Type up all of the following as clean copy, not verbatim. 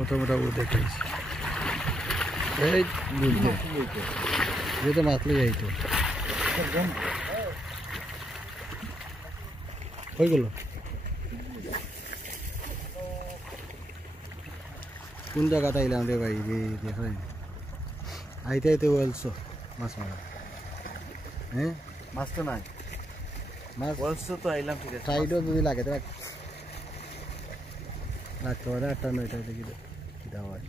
কত মোটা উড় দেখাইছে এই বুঝতে ये तो मातले যাই তো হই গেল কোন জায়গাতে আইলাম রে ভাই রে দেখেন আইতে আইতে ওয়েলসো মাছ মারা হ্যাঁ মাছ তো নাই মাছ ওয়েলসো তো আইলাম ঠিক আছে সাইডও যদি লাগে তো লাগতে পারে 8টা 9টা দেখি দাও হয়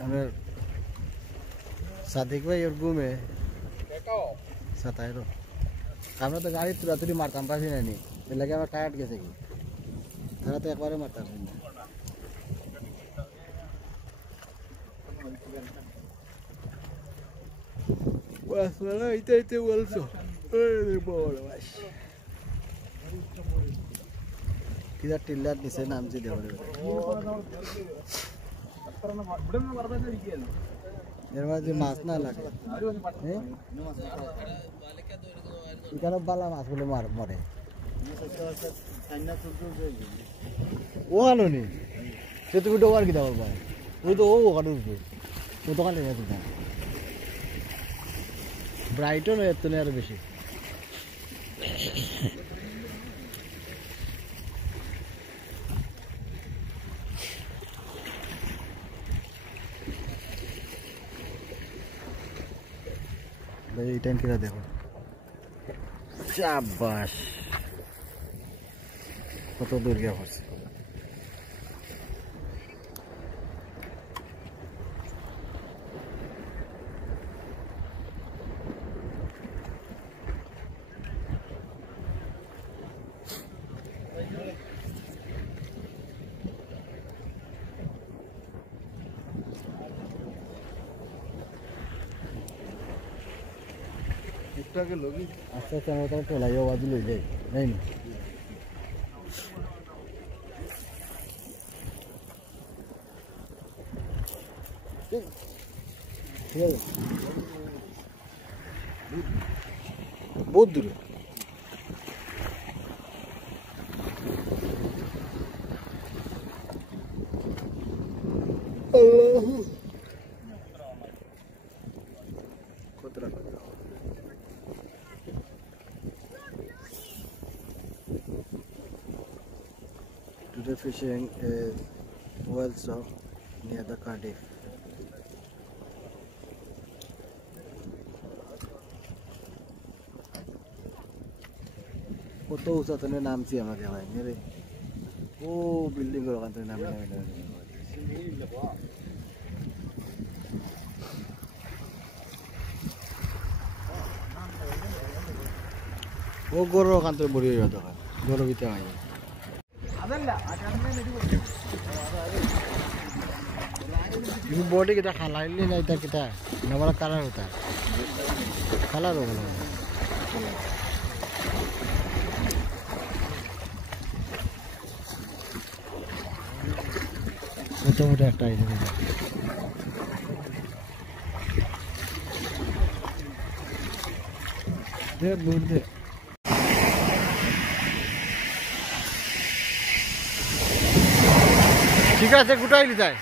हमें सादिक भाई और घूमे सताइरो আমরা তো গাড়ি তুরাতুরি মারতাম পারি না নি এর লাগে আমার টায়ার্ড গেছে কি তারা তো একবারে মারতাম না বাস বলা ইতে বলছো আরে বড় বাস কিদা টিল্লার নিচে নামছে দেওয়ারে এর মাঝে মাছ না লাগে এখানে বালা মাছগুলো মরে ও আনো নি সে তুমি ডোবার কি দাও ভাই ওই তো ও ওখানে উঠবে ও তো কালে গেছে না ব্রাইটন এত নেই আরো বেশি এই ট্যাঙ্কিটা দেখো শাবাশ কত দূর গিয়ে পড়ছে আস্তে আস্তে আমরা তো টোলাই আওয়াজ লই যাই নাই না বহুত দূরে কতটা Today fishing is also near the Cardiff. কত উঁচাতনে নামছি আমাকে ভাই মেরে ও বিল্ডিং এর ওখান থেকে নামে ও গরুর ওখান থেকে বড়ি হয়ে যাবে গরু ভিতরে হয় बॉडी कितना खाला नहीं था कितना नवाला कलर होता है कलर हो गया मोटा मोटा एक टाइम दे दूर दे ঠিক আছে গোটাই লি যায়